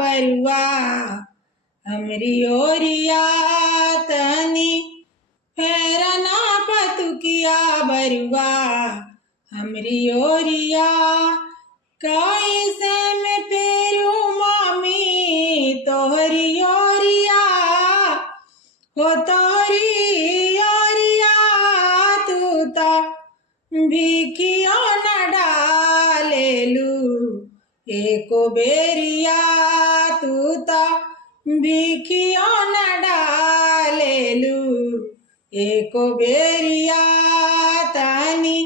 बरुआ हमरी ओरिया तनी फेरना पतुकिया बरुआ हमरी ओरिया कैसे में पेरू मामी तोहरी ओरिया हो तोहरी ओरिया तू ता भिखिया न डालेलू एको बेरिया तू ता भिखिया न डालेलू एको बेरिया तनी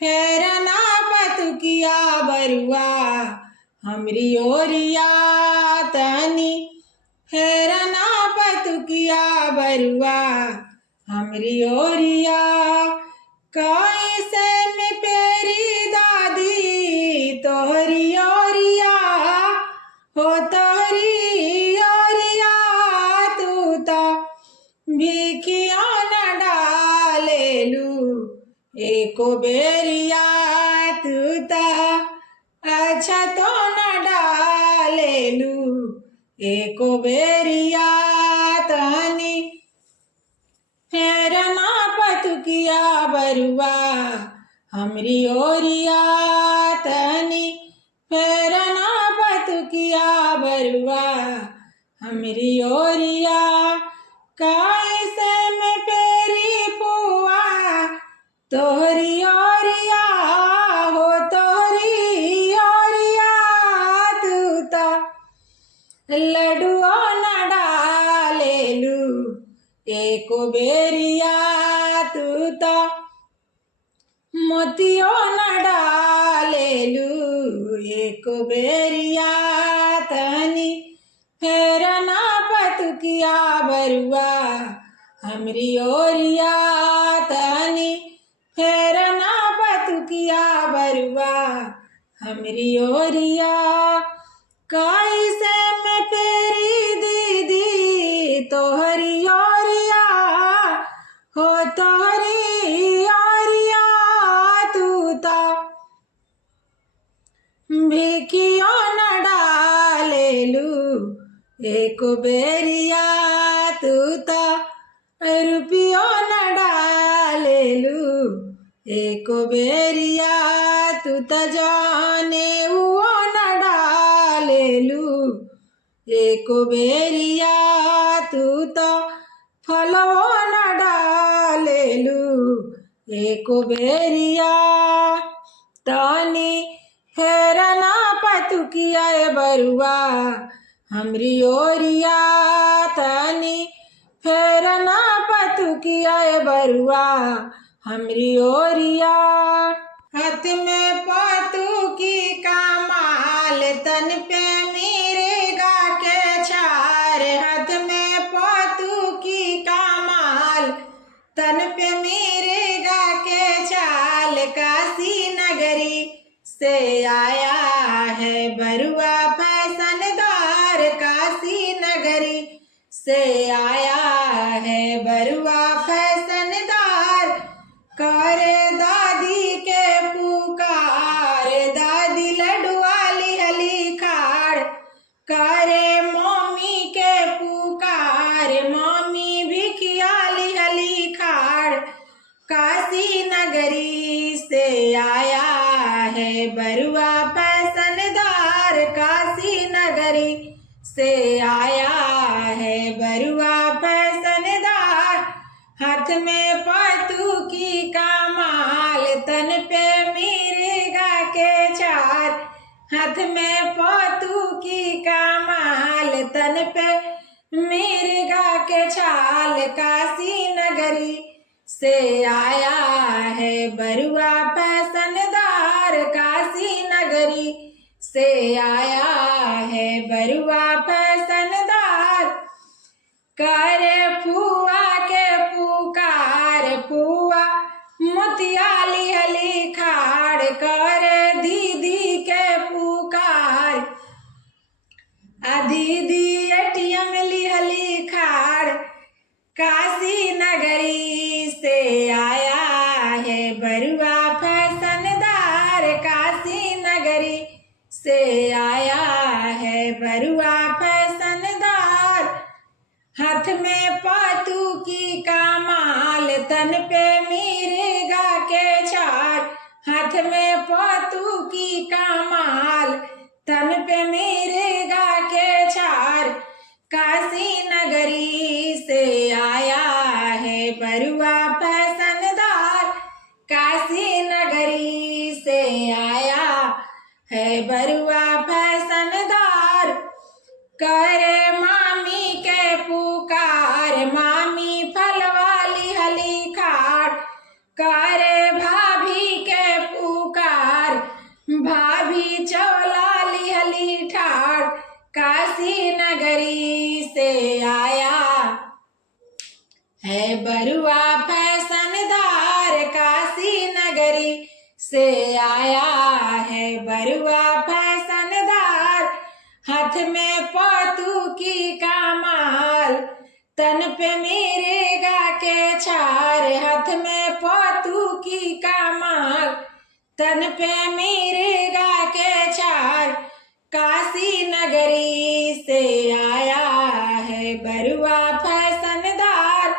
फेरना पतुकिया बरुआ हमरी ओरिया तनी फेरना पतुकिया बरुआ हमरी ओरिया कैसे में पेरी दादी तोहरी ओरिया हो तोहरी ओरिया तू ता भिखिया न डालेलू एको बेरिया तू ता अच्छा तो न डालेलू एको बेरिया तनी फेरना पतुकिया बरुआ हमरी ओरिया तनी फेरना पतुकिया बरुआ हमरी ओरिया कैसे में पेरी पुआ तोहरी ओरिया हो तोहरी ओरिया तू ता लडुआ न डालेलू एको बेरिया तू ता मोतियो न डालेलू एको बेरिया तनी फेरना पतुकिया बरुआ हमरी ओरिया तनी फेरना पतुकिया बरुआ हमरी ओरिया कैसे में पेरी दीदी तोहरी ओरिया हो तोहरी ओरिया तू ता भिखिया न डालेलू एको बेरिया तू ता रुपियो न डालेलू एको बेरिया तू ता जाने हुआ न डालेलू एको बेरिया तू ता फलवो न डालेलू एको बेरिया तनी फेरना पतुकिया बरुआ हमरी ओरिया तनी फेरना पतुकिया बरुआ हमरी ओरिया हाथ में पतुकी का माल तन पे मेरे गा के छार हाथ में पतुकी का माल तन पे मेरे गा के चाल काशी नगरी से आया है बरुआ फैशनदार काशी नगरी से आया है बरुआ फैशनदार करे दादी के पुकार दादी लडुआली हली खाड़ करे मम्मी के पुकार मम्मी भिखियाली हली खाड़ काशी नगरी से आया है बरुआ फैशनदार काशी नगरी से आया है बरुआ फैशनदार हाथ में पतुकी का माल तन पे मिर्गा के चार हाथ में पतुकी का माल तन पे मिर्गा के छाल काशी नगरी से आया है बरुआ फैशनदार काशी नगरी से आया है बरुआ फैशनदार करे फुआ के पुकार फुआ मोतियाली हली खाड़ करे दीदी के पुकार दीदी एटीएम लिहली खाड़ काशी नगरी से आया है बरुआ फैशनदार काशी नगरी से आया है बरुआ हाथ में पातू की कमाल, तन पे मिर्गा के छाल। हाथ में पातू की कमाल, तन पे मिर्गा के छाल। काशी नगरी से आया है बरुआ फैशनदार। काशी नगरी से आया है बरुआ फैशनदार। करे मामी के पुकार, मामी फल वाली हली खाट। करे भाभी के पुकार, भाभी चौलाली हली ठाट। काशी नगरी से आया है बरुआ फैशनदार। काशी नगरी से आया है बरुआ फैशनदार। हाथ में पातू की कमाल, तन पे मिर्गा के छाल। हाथ में पातू की कमाल, तन पे मिर्गा के छाल। काशी नगरी से आया है बरुआ फैशनदार।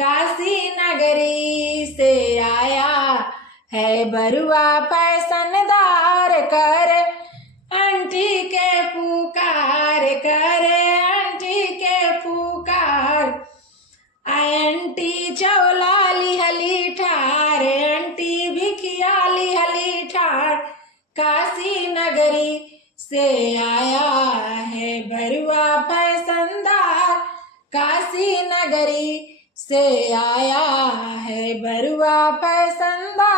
काशी नगरी से आया है बरुआ फैशनदार। करे आंटी के पुकार, करे आंटी के पुकार। आंटी चौलाली हली ठार, आंटी भिखियाली हली ठार। काशी नगरी से आया है बरुआ फैशनदार। काशी नगरी से आया है बरुआ फैशनदार।